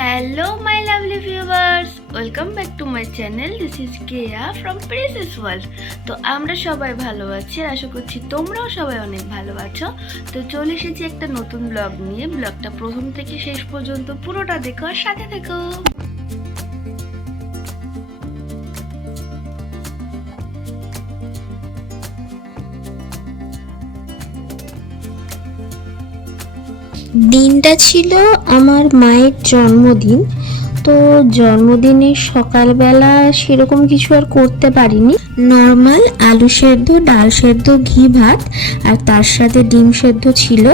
Hello, my lovely viewers. Welcome back to my channel. This is Kea from Princess World. তো আমরা সবাই ভালো আছি আশা করছি তোমরাও সবাই অনেক ভালো আছো তো চলে এসেছি একটা নতুন ব্লগ নিয়ে ব্লগটা প্রথম থেকে শেষ পর্যন্ত পুরোটা দেখো আর সাথে থেকো দিনটা ছিল আমার মায়ের জন্মদিন, তো জন্মদিনে সকালবেলা সেরকম কিছু আর করতে পারিনি। নর্মাল আলু সেদ্ধ, ডাল সেদ্ধ, ঘি ভাত, আর তার সাথে ডিম সেদ্ধ ছিল।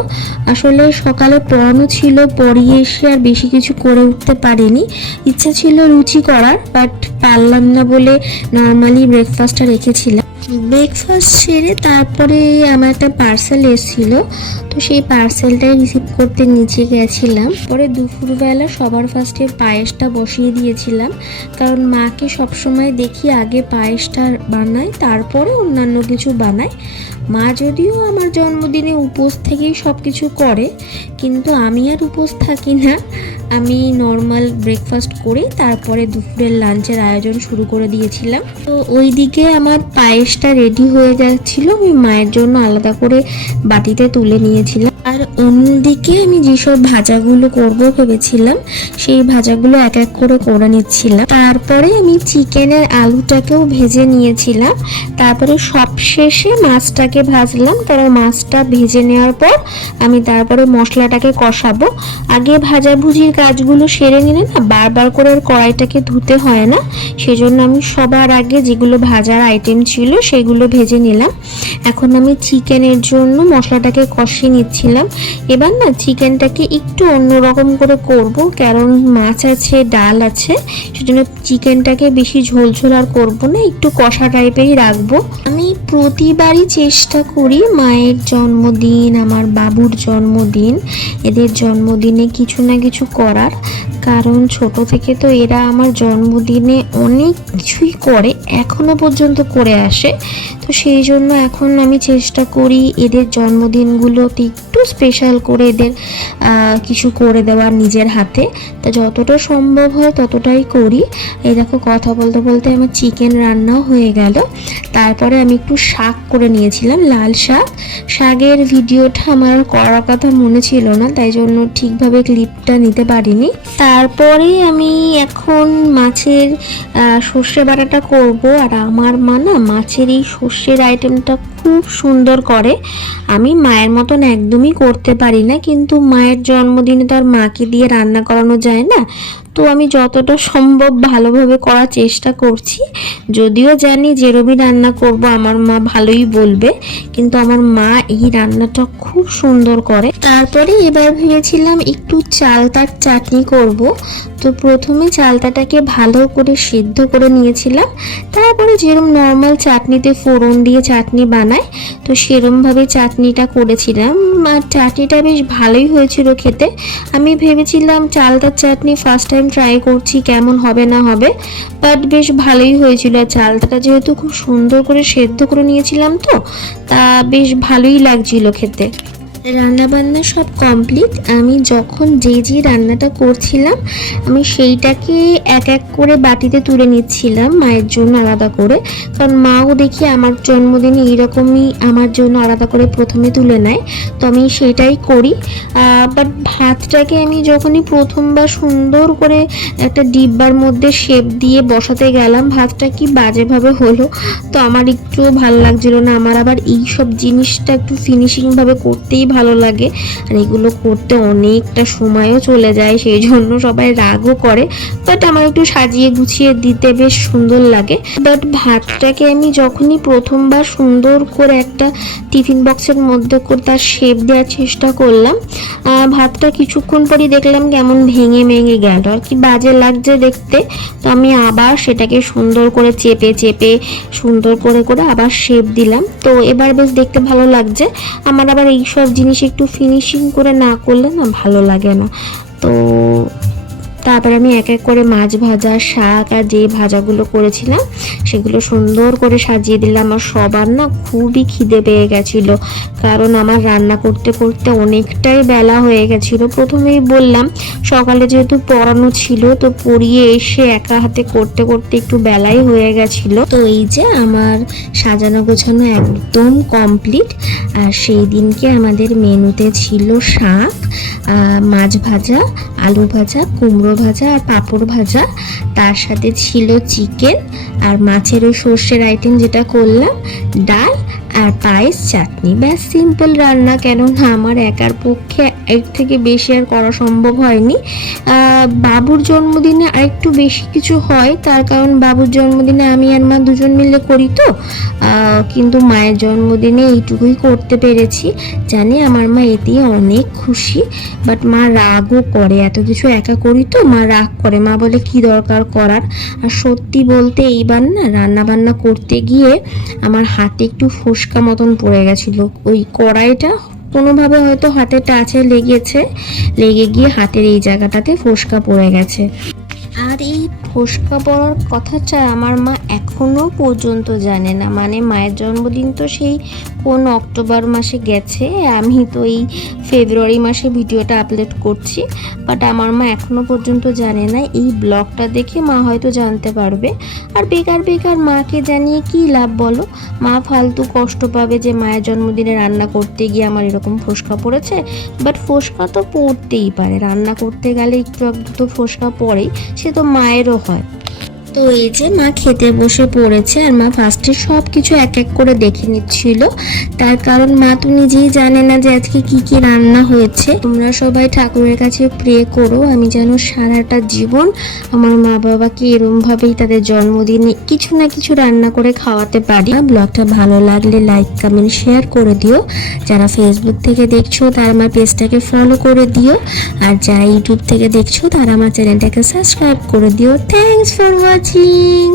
আসলে সকালে পড়ানো ছিল পড়িয়ে এসে আর বেশি কিছু করে উঠতে পারিনি। ইচ্ছা ছিল রুচি করার বাট পারলাম না বলে নর্মালি ব্রেকফাস্টটা রেখেছিলাম। ব্রেকফাস্ট সেরে তারপরে আমার একটা পার্সেল এসেছিল। তো সেই পার্সেলটাই রিসিভ করতে নিচে গেছিলাম। পরে দুপুরবেলা সবার ফার্স্টে পায়েসটা বসিয়ে দিয়েছিলাম। কারণ মাকে সবসময় দেখি আগে পায়েসটা বানায়, তারপরে অন্যান্য কিছু বানাই মা যদিও আমার জন্মদিনে উপোস থেকেই সব কিছু করে, কিন্তু আমি আর উপোস থাকি না। আমি নর্মাল ব্রেকফাস্ট করে তারপরে দুপুরের লাঞ্চের আয়োজন শুরু করে দিয়েছিলাম। তো ওইদিকে আমার পায়েসটা রেডি হয়ে যাচ্ছিল, আমি মায়ের জন্য আলাদা করে বাটিতে তুলে নিয়েছিলাম। আর অন্যদিকে আমি যেসব ভাজাগুলো করব ভেবেছিলাম, সেই ভাজাগুলো এক এক করে করে নিচ্ছিলাম। তারপরে আমি চিকেনের আলুটাকেও ভেজে নিয়েছিলাম তারপরে সবশেষে মাছটাকে ভাজলাম। কারণ মাছটা ভেজে নেওয়ার পর আমি তারপরে মশলাটাকে কষাবো। আগে ভাজাভুজির কাজগুলো সেরে নিলে না বারবার করে আর কড়াইটাকে ধুতে হয় না। সেজন্য আমি সবার আগে যেগুলো ভাজার আইটেম ছিল সেগুলো ভেজে নিলাম। এখন আমি চিকেনের জন্য মশলাটাকে কষিয়ে নিচ্ছিলাম। এবার না চিকেনটাকে একটু অন্যরকম করে করব, কারণ মাছ আছে, ডাল আছে, সেজন্য চিকেনটাকে বেশি ঝোলঝোল আর করব না, একটু কষা টাইপেরই রাখব। আমি প্রতিবারই চেষ্টা করি মায়ের জন্মদিন, আমার বাবুর জন্মদিন। এদের জন্মদিনে কিছু না কিছু করার। কারণ ছোট থেকে তো এরা আমার জন্মদিনে অনেক কিছুই করে, এখনও পর্যন্ত করে আসে। তো সেই জন্য এখন আমি চেষ্টা করি এদের জন্মদিনগুলোতে স্পেশাল করে এদের কিছু করে দেওয়ার নিজের হাতে। তা যতটা সম্ভব হয় ততটাই করি। এই দেখো কথা বলতে বলতে আমার চিকেন রান্নাও হয়ে গেল। তারপরে আমি একটু শাক করে নিয়েছিলাম, লাল শাক। শাকের ভিডিওটা আমার করার কথা মনে ছিল না, তাই জন্য ঠিকভাবে ক্লিপটা নিতে পারিনি। তারপরে আমি এখন মাছের সর্ষে বাটাটা করব। আর আমার মা না মাছের এই সর্ষের আইটেমটা খুব সুন্দর করে। আমি মায়ের মতন একদমই করতে পারি না, কিন্তু মায়ের জন্মদিনে তো আর মাকে দিয়ে রান্না করানো যায় না। তো আমি যতটা সম্ভব ভালোভাবে করার চেষ্টা করছি। যদিও জানি যেরমই রান্না করব, আমার মা ভালোই বলবে, কিন্তু আমার মা এই রান্নাটা খুব সুন্দর করে। তারপরে এবার ভেবেছিলাম একটু চালতার চাটনি করব। তো প্রথমে চালতাটাকে ভালো করে সিদ্ধ করে নিয়েছিলাম। তারপরে যেরকম নর্মাল চাটনিতে ফোড়ন দিয়ে চাটনি বানায় তো সেরমভাবে চাটনিটা করেছিলাম। আর চাটনিটা বেশ ভালোই হয়েছিল খেতে। আমি ভেবেছিলাম চালতার চাটনি ফার্স্ট টাইম ট্রাই করছি কেমন হবে না হবে বাট বেশ ভালোই হয়েছিল। আর চালতাটা যেহেতু খুব সুন্দর করে সেদ্ধ করে নিয়েছিলাম তো, তা বেশ ভালোই লাগছিল খেতে। রান্না বান্না সব কমপ্লিট আমি যখন যে যে রান্নাটা করছিলাম, আমি সেইটাকে এক এক করে বাটিতে তুলে নিচ্ছিলাম মায়ের জন্য আলাদা করে, কারণ মাও দেখি আমার জন্মদিনে এইরকমই আমার জন্য আলাদা করে প্রথমে তুলে নেয়, তো আমি সেটাই করি। বাট ভাতটাকে আমি যখনই প্রথমবার সুন্দর করে একটা ডিব্বার মধ্যে শেপ দিয়ে বসাতে গেলাম, ভাতটা কি বাজেভাবে হলো তো আমার একটুও ভালো লাগছিল না। আমার আবার এই সব জিনিসটা একটু ফিনিশিংভাবে করতেই ভালো লাগে আর এগুলো করতে অনেকটা সময়ও চলে যায়, সেই জন্য সবাই রাগও করে বাট আমার একটু সাজিয়ে গুছিয়ে দিতে বেশ সুন্দর লাগে। বাট ভাতটাকে আমি যখনই প্রথমবার সুন্দর করে একটা টিফিন বক্সের মধ্যে করে তার শেপ দেওয়ার চেষ্টা করলাম ভাতটা কিছুক্ষণ পরই দেখলাম কেমন ভেঙে ভেঙে গেল। আর কি বাজে লাগছে দেখতে। তো আমি আবার সেটাকে সুন্দর করে চেপে চেপে সুন্দর করে করে আবার শেপ দিলাম। তো এবার বেশ দেখতে ভালো লাগছে। আমার আবার এইসব জিনিস একটু ফিনিশিং করে না করলে না ভালো লাগে না। তো তারপরে আমি এক এক করে মাছ ভাজা, শাক আর যে ভাজাগুলো করেছিলাম, সেগুলো সুন্দর করে সাজিয়ে দিলাম। আর সবার না খুবই খিদে পেয়ে গেছিল, কারণ আমার রান্না করতে করতে অনেকটাই বেলা হয়ে গেছিল। প্রথমেই বললাম, সকালে যেহেতু পড়ানো ছিল, তো পড়িয়ে এসে একা হাতে করতে করতে একটু বেলাই হয়ে গেছিল। তো এই যে আমার সাজানো গোছানো একদম কমপ্লিট, আর সেই দিনকে আমাদের মেনুতে ছিল শাক মাছ ভাজা, আলু ভাজা, কুমড়ো ভাজা আর পাঁপড় ভাজা। তার সাথে ছিল চিকেন আর মাছের ওই সর্ষের আইটেম যেটা করলাম, ডাল আর পায়েস চাটনি। ব্যাস সিম্পল রান্না। কেননা আমার একার পক্ষে এর থেকে বেশি আর করা সম্ভব হয়নি। বাবুর জন্মদিনে আরেকটু বেশি কিছু হয়, তার কারণ বাবুর জন্মদিনে আমি আর মা দুজন মিলে করি তো। কিন্তু মায়ের জন্মদিনে এইটুকুই করতে পেরেছি। জানি আমার মা এতেই অনেক খুশি বাট মা রাগও করে, এত কিছু একা করি তো, মা রাগ করে। মা বলে, কি দরকার করার? আর সত্যি বলতে এইবার না রান্না বান্না করতে গিয়ে আমার হাতে একটু ফোসকা মতন পড়ে গেছিল। ওই কড়াইটা কোনোভাবে হয়তো হাতের টাচে লেগেছে, লেগে গিয়ে হাতের এই জায়গাটাতে ফোসকা পড়ে গেছে। আর এই ফোসকা পড়ার কথাটা আমার মা এখনও পর্যন্ত জানে না। মানে মায়ের জন্মদিন তো সেই কোন অক্টোবর মাসে গেছে। আমি তো এই ফেব্রুয়ারি মাসে ভিডিওটা আপলোড করছি। বাট আমার মা এখনও পর্যন্ত জানে না এই ব্লগটা দেখে মা হয়তো জানতে পারবে। আর বেকার বেকার মাকে জানিয়ে কি লাভ বলো? মা ফালতু কষ্ট পাবে যে মায়ের জন্মদিনে রান্না করতে গিয়ে আমার এরকম ফোসকা পড়েছে। বাট ফোসকা তো পড়তেই পারে। রান্না করতে গেলে একটু একটু তো ফোসকা পড়েই, সে তো মায়েরও হয়। তো এই যে মা খেতে বসে পড়েছে আর মা ফার্স্টে সব কিছু এক এক করে দেখে নিচ্ছিল। তার কারণ মা তো নিজেই জানে না যে আজকে কি কি রান্না হয়েছে। তোমরা সবাই ঠাকুরের কাছে প্রে করো, আমি যেন সারাটা জীবন আমার মা বাবাকে এরমভাবেই তাদের জন্মদিনে কিছু না কিছু রান্না করে খাওয়াতে পারি। ব্লগটা ভালো লাগলে লাইক কমেন্ট শেয়ার করে দিও। যারা ফেসবুক থেকে দেখছ, তারা আমার পেজটাকে ফলো করে দিও। আর যারা ইউটিউব থেকে দেখছ, তারা আমার চ্যানেলটাকে সাবস্ক্রাইব করে দিও। Thanks for watching 亲。